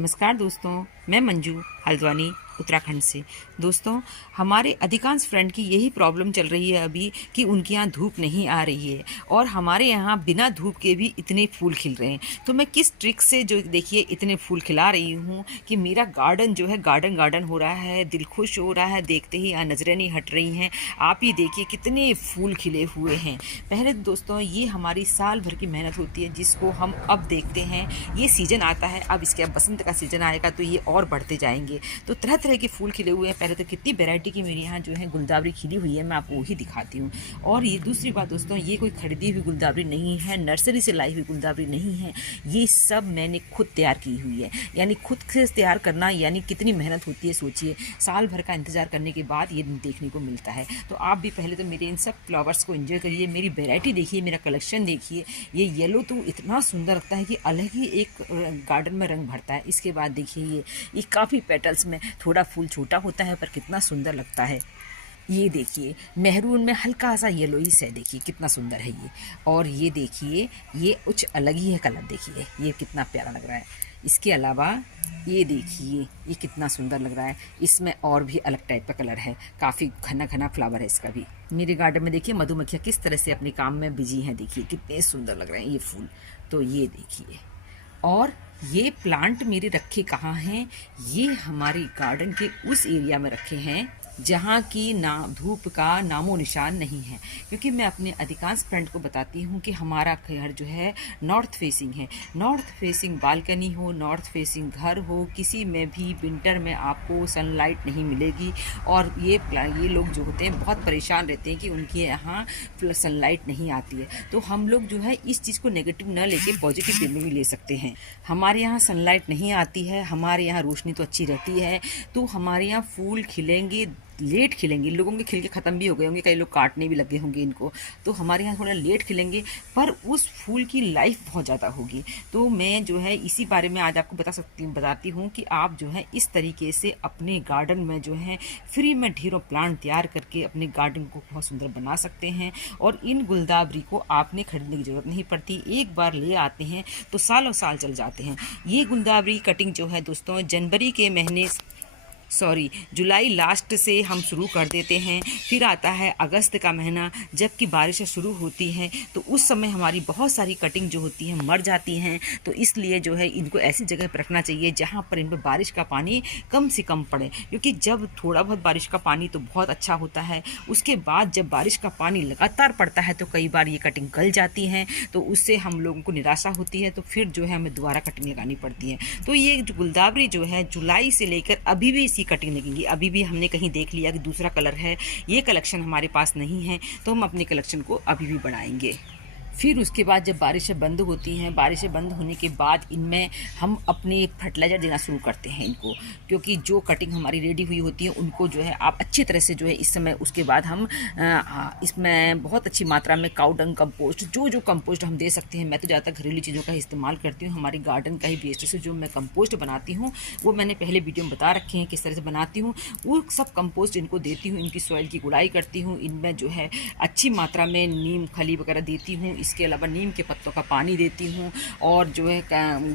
नमस्कार दोस्तों, मैं मंजू हल्द्वानी उत्तराखंड से। दोस्तों, हमारे अधिकांश फ्रेंड की यही प्रॉब्लम चल रही है अभी कि उनके यहाँ धूप नहीं आ रही है और हमारे यहाँ बिना धूप के भी इतने फूल खिल रहे हैं। तो मैं किस ट्रिक से जो देखिए इतने फूल खिला रही हूँ कि मेरा गार्डन जो है गार्डन हो रहा है, दिल खुश हो रहा है, देखते ही नज़रें नहीं हट रही हैं। आप ही देखिए कितने फूल खिले हुए हैं। पहले तो दोस्तों ये हमारी साल भर की मेहनत होती है जिसको हम अब देखते हैं। ये सीज़न आता है, अब इसके अब बसंत का सीज़न आएगा तो ये और बढ़ते जाएंगे। तो तरह तरह के फूल खिले हुए हैं। पहले तो कितनी वैरायटी की मेरे यहाँ जो है गुलदावरी खिली हुई है, मैं आपको वही दिखाती हूँ। और ये दूसरी बात दोस्तों, ये कोई खरीदी हुई गुलदावरी नहीं है, नर्सरी से लाई हुई गुलदावरी नहीं है। ये सब मैंने खुद तैयार की हुई है। यानी खुद से तैयार करना यानी कितनी मेहनत होती है सोचिए। साल भर का इंतज़ार करने के बाद ये देखने को मिलता है। तो आप भी पहले तो मेरे इन सब फ्लावर्स को एंजॉय करिए, मेरी वैरायटी देखिए, मेरा कलेक्शन देखिए। ये येलो तो इतना सुंदर लगता है कि अलग ही एक गार्डन में रंग भरता है। इसके बाद देखिए ये काफ़ी पेटल्स में, थोड़ा फूल छोटा होता है पर कितना सुंदर लगता है। ये देखिए मेहरून में हल्का सा येलोइस है, देखिए कितना सुंदर है ये। और ये देखिए ये कुछ अलग ही है कलर, देखिए ये कितना प्यारा लग रहा है। इसके अलावा ये देखिए ये कितना सुंदर लग रहा है। इसमें और भी अलग टाइप का कलर है, काफ़ी घना घना फ्लावर है इसका भी। मेरे गार्डन में देखिए मधुमक्खियाँ किस तरह से अपने काम में बिजी हैं, देखिए कितने सुंदर लग रहे हैं ये फूल। तो ये देखिए, और ये प्लांट मेरे रखे कहाँ हैं? ये हमारे गार्डन के उस एरिया में रखे हैं जहाँ की धूप का नामो निशान नहीं है। क्योंकि मैं अपने अधिकांश फ्रेंड को बताती हूँ कि हमारा घर जो है नॉर्थ फेसिंग है। नॉर्थ फेसिंग बालकनी हो, नॉर्थ फेसिंग घर हो, किसी में भी विंटर में आपको सनलाइट नहीं मिलेगी। और ये लोग जो होते हैं बहुत परेशान रहते हैं कि उनके यहाँ सनलाइट नहीं आती है। तो हम लोग जो है इस चीज़ को नेगेटिव न लेके पॉजिटिव वे में भी ले सकते हैं। हमारे यहाँ सनलाइट नहीं आती है, हमारे यहाँ रोशनी तो अच्छी रहती है, तो हमारे यहाँ फूल खिलेंगे, लेट खिलेंगे। लोगों के खिल के ख़त्म भी हो गए होंगे, कई लोग काटने भी लगे होंगे इनको। तो हमारे यहाँ थोड़ा लेट खिलेंगे पर उस फूल की लाइफ बहुत ज़्यादा होगी। तो मैं जो है इसी बारे में आज आपको बताती हूँ कि आप जो है इस तरीके से अपने गार्डन में जो है फ्री में ढेरों प्लांट तैयार करके अपने गार्डन को बहुत सुंदर बना सकते हैं। और इन गुलदावरी को आपने खरीदने की ज़रूरत नहीं पड़ती, एक बार ले आते हैं तो सालों साल चल जाते हैं। ये गुलदावरी कटिंग जो है दोस्तों जुलाई लास्ट से हम शुरू कर देते हैं। फिर आता है अगस्त का महीना, जबकि बारिशें शुरू होती हैं तो उस समय हमारी बहुत सारी कटिंग जो होती हैं मर जाती हैं। तो इसलिए जो है इनको ऐसी जगह पर रखना चाहिए जहाँ पर इन पर बारिश का पानी कम से कम पड़े। क्योंकि जब थोड़ा बहुत बारिश का पानी तो बहुत अच्छा होता है, उसके बाद जब बारिश का पानी लगातार पड़ता है तो कई बार ये कटिंग गल जाती हैं। तो उससे हम लोगों को निराशा होती है, तो फिर जो है हमें दोबारा कटिंग लगानी पड़ती है। तो ये जो गुलदावरी जो है जुलाई से लेकर अभी भी कटिंग लगेंगी। अभी भी हमने कहीं देख लिया कि दूसरा कलर है, ये कलेक्शन हमारे पास नहीं है, तो हम अपने कलेक्शन को अभी भी बढ़ाएंगे। फिर उसके बाद जब बारिशें बंद होती हैं, बारिशें बंद होने के बाद इनमें हम अपने फर्टिलाइज़र देना शुरू करते हैं इनको। क्योंकि जो कटिंग हमारी रेडी हुई होती है उनको जो है आप अच्छी तरह से जो है इस समय उसके बाद हम इसमें बहुत अच्छी मात्रा में काऊ डंग कंपोस्ट, जो कंपोस्ट हम दे सकते हैं। मैं तो ज़्यादातर घरेलू चीज़ों का इस्तेमाल करती हूँ। हमारे गार्डन का ही वेस्ट से जो मैं कंपोस्ट बनाती हूँ वो मैंने पहले वीडियो में बता रखे हैं किस तरह से बनाती हूँ। वो सब कंपोस्ट इनको देती हूँ, इनकी सॉइल की गुड़ाई करती हूँ, इनमें जो है अच्छी मात्रा में नीम खली वगैरह देती हूँ। इसके अलावा नीम के पत्तों का पानी देती हूँ और जो है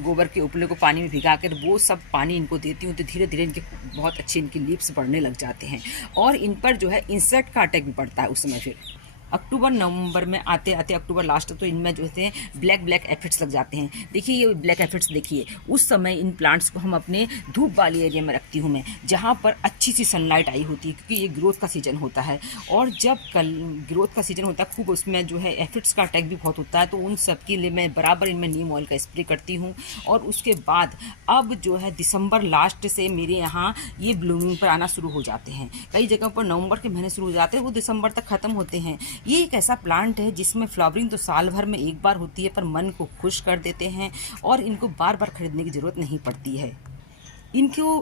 गोबर के उपले को पानी में भिगाकर वो सब पानी इनको देती हूँ। तो धीरे धीरे इनके बहुत अच्छे इनके लीव्स बढ़ने लग जाते हैं। और इन पर जो है इंसेक्ट का अटैक भी पड़ता है उस समय। फिर अक्टूबर नवंबर में आते आते अक्टूबर लास्ट तो इनमें जो है ब्लैक एफिड्स लग जाते हैं। देखिए ये ब्लैक एफिड्स देखिए, उस समय इन प्लांट्स को हम अपने धूप वाले एरिया में रखती हूँ मैं, जहाँ पर अच्छी सी सनलाइट आई होती है। क्योंकि ये ग्रोथ का सीज़न होता है और जब ग्रोथ का सीज़न होता है खूब, उसमें जो है एफिड्स का अटैक भी बहुत होता है। तो उन सब के लिए मैं बराबर इनमें नीम ऑयल का स्प्रे करती हूँ। और उसके बाद अब जो है दिसंबर लास्ट से मेरे यहाँ ये ब्लूमिंग पर आना शुरू हो जाते हैं। कई जगहों पर नवंबर के महीने शुरू हो जाते हैं, वो दिसंबर तक ख़त्म होते हैं। ये एक ऐसा प्लांट है जिसमें फ्लावरिंग तो साल भर में एक बार होती है पर मन को खुश कर देते हैं और इनको बार बार खरीदने की ज़रूरत नहीं पड़ती है। इनको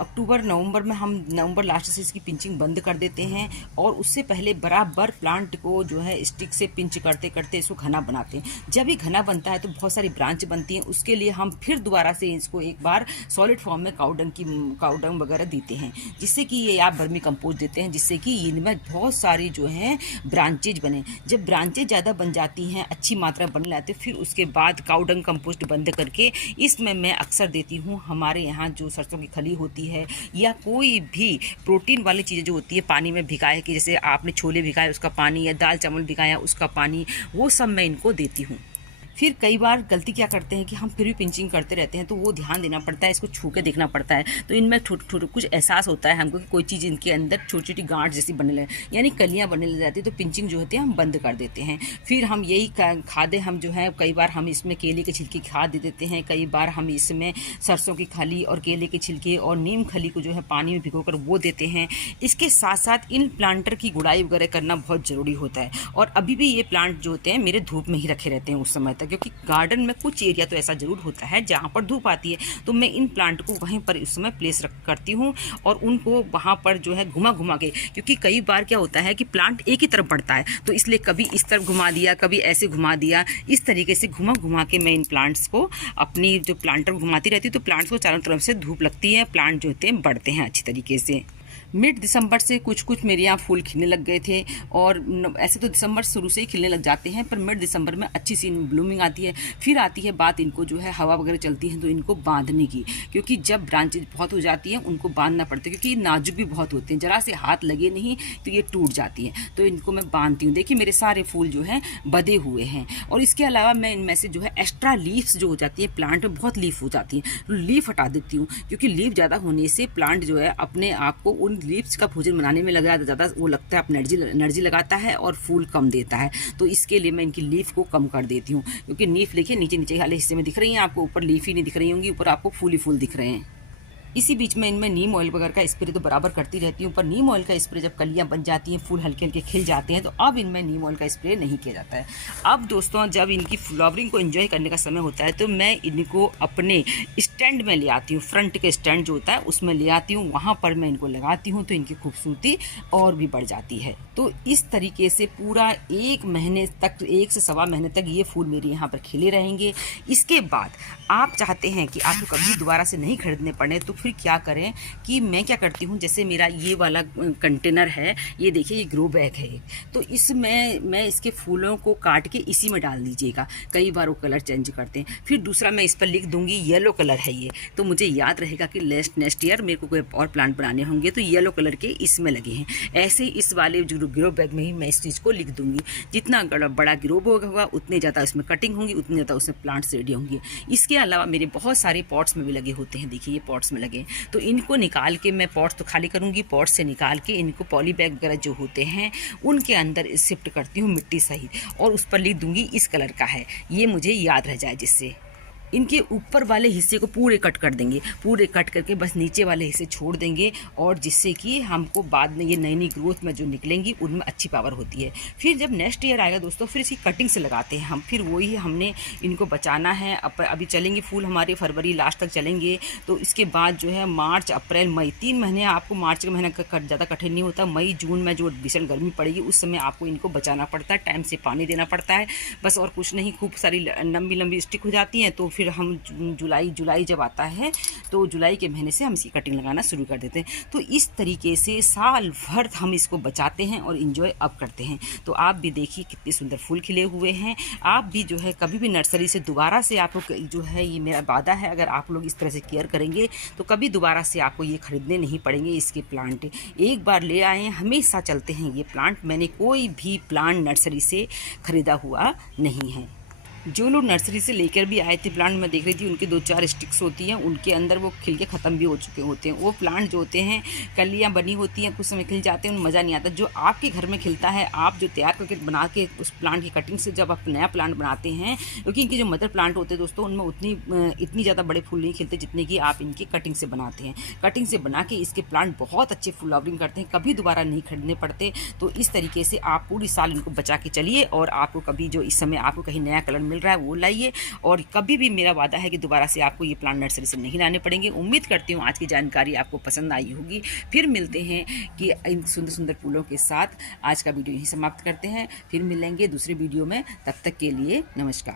अक्टूबर नवंबर में हम नवंबर लास्ट से इसकी पिंचिंग बंद कर देते हैं और उससे पहले बराबर प्लांट को जो है स्टिक से पिंच करते करते इसको घना बनाते हैं। जब ये घना बनता है तो बहुत सारी ब्रांच बनती हैं, उसके लिए हम फिर दोबारा से इसको एक बार सॉलिड फॉर्म में काउडंग वगैरह देते हैं, जिससे कि ये आप वर्मी कंपोस्ट देते हैं, जिससे कि इनमें बहुत सारी जो है ब्रांचेज बने। जब ब्रांचेज ज़्यादा बन जाती हैं, अच्छी मात्रा बनने लगती है, फिर उसके बाद काउडंग कंपोस्ट बंद करके इसमें मैं अक्सर देती हूँ हमारे यहाँ जो सरसों की खली होती है या कोई भी प्रोटीन वाली चीज़ें जो होती है पानी में भिगाए, कि जैसे आपने छोले भिगाए उसका पानी या दाल चावल भिगाया उसका पानी, वो सब मैं इनको देती हूँ। फिर कई बार गलती क्या करते हैं कि हम फिर भी पिंचिंग करते रहते हैं, तो वो ध्यान देना पड़ता है, इसको छू के देखना पड़ता है, तो इनमें कुछ एहसास होता है हमको कि कोई चीज़ इनके अंदर छोटी छोटी गांठ जैसी बनने लगे, यानी कलियां बनने लग जाती है, तो पिंचिंग जो होती है हम बंद कर देते हैं। फिर हम यही खादें हम जो है कई बार हम इसमें केले के छिलके खाद दे देते हैं, कई बार हम इसमें सरसों की खली और केले के छिलके और नीम खली को जो है पानी में भिगोकर वो देते हैं। इसके साथ साथ इन प्लांटर की गुड़ाई वगैरह करना बहुत ज़रूरी होता है। और अभी भी ये प्लांट जो होते हैं मेरे धूप में ही रखे रहते हैं उस समय तक, क्योंकि गार्डन में कुछ एरिया तो ऐसा जरूर होता है जहाँ पर धूप आती है, तो मैं इन प्लांट को वहीं पर उस समय प्लेस करती हूँ और उनको वहाँ पर जो है घुमा घुमा के, क्योंकि कई बार क्या होता है कि प्लांट एक ही तरफ बढ़ता है, तो इसलिए कभी इस तरफ घुमा दिया, कभी ऐसे घुमा दिया, इस तरीके से घुमा घुमा के मैं इन प्लांट्स को अपनी जो प्लांटर घुमाती रहती हूँ, तो प्लांट्स को चारों तरफ से धूप लगती है, प्लांट जो होते हैं बढ़ते हैं अच्छी तरीके से। मिड दिसंबर से कुछ मेरे यहाँ फूल खिलने लग गए थे, और ऐसे तो दिसंबर शुरू से ही खिलने लग जाते हैं, पर मिड दिसंबर में अच्छी सी ब्लूमिंग आती है। फिर आती है बात इनको जो है हवा वगैरह चलती है तो इनको बांधने की, क्योंकि जब ब्रांचेज बहुत हो जाती हैं उनको बांधना पड़ता है, क्योंकि ये नाजुक भी बहुत होते हैं, जरा से हाथ लगे नहीं तो ये टूट जाती है, तो इनको मैं बांधती हूँ। देखिए मेरे सारे फूल जो हैं बधे हुए हैं। और इसके अलावा मैं इनमें से जो है एक्स्ट्रा लीव्स जो हो जाती है, प्लांट में बहुत लीफ हो जाती है, लीफ हटा देती हूँ, क्योंकि लीफ ज़्यादा होने से प्लांट जो है अपने आप को उन लीव्स का भोजन बनाने में लगा ज़्यादा, वो लगता है अपनी एनर्जी लगाता है और फूल कम देता है, तो इसके लिए मैं इनकी लीफ को कम कर देती हूँ। क्योंकि लीफ देखिए नीचे नीचे वाले हिस्से में दिख रही हैं आपको, ऊपर लीफ ही नहीं दिख रही होंगी, ऊपर आपको फूल ही फूल दिख रहे हैं। इसी बीच में इनमें नीम ऑयल वगैरह का स्प्रे तो बराबर करती रहती हूँ, पर नीम ऑयल का स्प्रे जब कलियाँ बन जाती हैं, फूल हल्के हल्के खिल जाते हैं, तो अब इनमें नीम ऑयल का स्प्रे नहीं किया जाता है। अब दोस्तों जब इनकी फ्लावरिंग को एंजॉय करने का समय होता है, तो मैं इनको अपने स्टैंड में ले आती हूँ, फ्रंट के स्टैंड जो होता है उसमें ले आती हूँ, वहाँ पर मैं इनको लगाती हूँ, तो इनकी खूबसूरती और भी बढ़ जाती है। तो इस तरीके से पूरा 1 महीने तक, 1 से सवा महीने तक ये फूल मेरे यहाँ पर खिले रहेंगे। इसके बाद आप चाहते हैं कि आपको कभी दोबारा से नहीं खरीदने पड़े, तो फिर क्या करें कि मैं क्या करती हूँ, जैसे मेरा ये वाला कंटेनर है, ये देखिए ये ग्रो बैग है, तो इसमें मैं इसके फूलों को काट के इसी में डाल दीजिएगा। कई बार वो कलर चेंज करते हैं, फिर दूसरा मैं इस पर लिख दूंगी येलो कलर है ये, तो मुझे याद रहेगा कि नेक्स्ट ईयर मेरे को कोई और प्लांट बनाने होंगे तो येलो कलर के इसमें लगे हैं। ऐसे ही इस वाले जो ग्रो बैग में ही मैं इस चीज़ को लिख दूंगी। जितना बड़ा ग्रो बैग होगा उतने ज़्यादा उसमें कटिंग होंगी, उतनी ज़्यादा उसमें प्लांट्स रेडी होंगे। इसके अलावा मेरे बहुत सारे पॉट्स में भी लगे होते हैं, देखिए ये पॉट्स में लगे, तो इनको निकाल के मैं पॉट्स तो खाली करूँगी, पॉट्स से निकाल के इनको पॉली बैग वगैरह जो होते हैं उनके अंदर शिफ्ट करती हूँ मिट्टी सहित, और उस पर लिख दूँगी इस कलर का है, ये मुझे याद रह जाए। जिससे इनके ऊपर वाले हिस्से को पूरे कट कर देंगे, पूरे कट करके बस नीचे वाले हिस्से छोड़ देंगे, और जिससे कि हमको बाद में ये नई नई ग्रोथ में जो निकलेंगी उनमें अच्छी पावर होती है। फिर जब नेक्स्ट ईयर आएगा दोस्तों, फिर इसकी कटिंग से लगाते हैं हम, फिर वही हमने इनको बचाना है। अभी चलेंगे फूल हमारे फरवरी लास्ट तक चलेंगे, तो इसके बाद जो है मार्च अप्रैल मई 3 महीने, आपको मार्च के महीने ज़्यादा कठिन नहीं होता, मई जून में जो भीषण गर्मी पड़ेगी उस समय आपको इनको बचाना पड़ता है, टाइम से पानी देना पड़ता है, बस और कुछ नहीं। खूब सारी लंबी लंबी स्टिक हो जाती हैं, तो फिर हम जुलाई जब आता है तो जुलाई के महीने से हम इसकी कटिंग लगाना शुरू कर देते हैं। तो इस तरीके से साल भर हम इसको बचाते हैं और इन्जॉय अब करते हैं। तो आप भी देखिए कितने सुंदर फूल खिले हुए हैं। आप भी जो है कभी भी नर्सरी से दोबारा से आपको जो है, ये मेरा वादा है, अगर आप लोग इस तरह से केयर करेंगे तो कभी दोबारा से आपको ये खरीदने नहीं पड़ेंगे। इसके प्लांट एक बार ले आए, हमेशा चलते हैं ये प्लांट। मैंने कोई भी प्लांट नर्सरी से ख़रीदा हुआ नहीं है। जो लोग नर्सरी से लेकर भी आए थे प्लांट, मैं देख रही थी उनके 2-4 स्टिक्स होती हैं, उनके अंदर वो खिल के ख़त्म भी हो चुके होते हैं। वो प्लांट जो होते हैं कलियाँ बनी होती हैं, कुछ समय खिल जाते हैं, उनमें मज़ा नहीं आता। जो आपके घर में खिलता है, आप जो तैयार करके बना के उस प्लांट की कटिंग से जब आप नया प्लांट बनाते हैं, क्योंकि इनके जो मदर प्लांट होते हैं दोस्तों, उनमें इतनी ज़्यादा बड़े फूल नहीं खिलते जितने कि आप इनकी कटिंग से बनाते हैं। कटिंग से बना के इसके प्लांट बहुत अच्छे फ्लावरिंग करते हैं, कभी दोबारा नहीं खरीदने पड़ते। तो इस तरीके से आप पूरी साल इनको बचा के चलिए, और आपको कभी जो इस समय आपको कहीं नया कलर मिल मिल रहा है वो लाइए। और कभी भी मेरा वादा है कि दोबारा से आपको ये प्लांट नर्सरी से नहीं लाने पड़ेंगे। उम्मीद करती हूँ आज की जानकारी आपको पसंद आई होगी। फिर मिलते हैं कि इन सुंदर सुंदर फूलों के साथ आज का वीडियो यहीं समाप्त करते हैं। फिर मिलेंगे दूसरे वीडियो में, तब तक के लिए नमस्कार।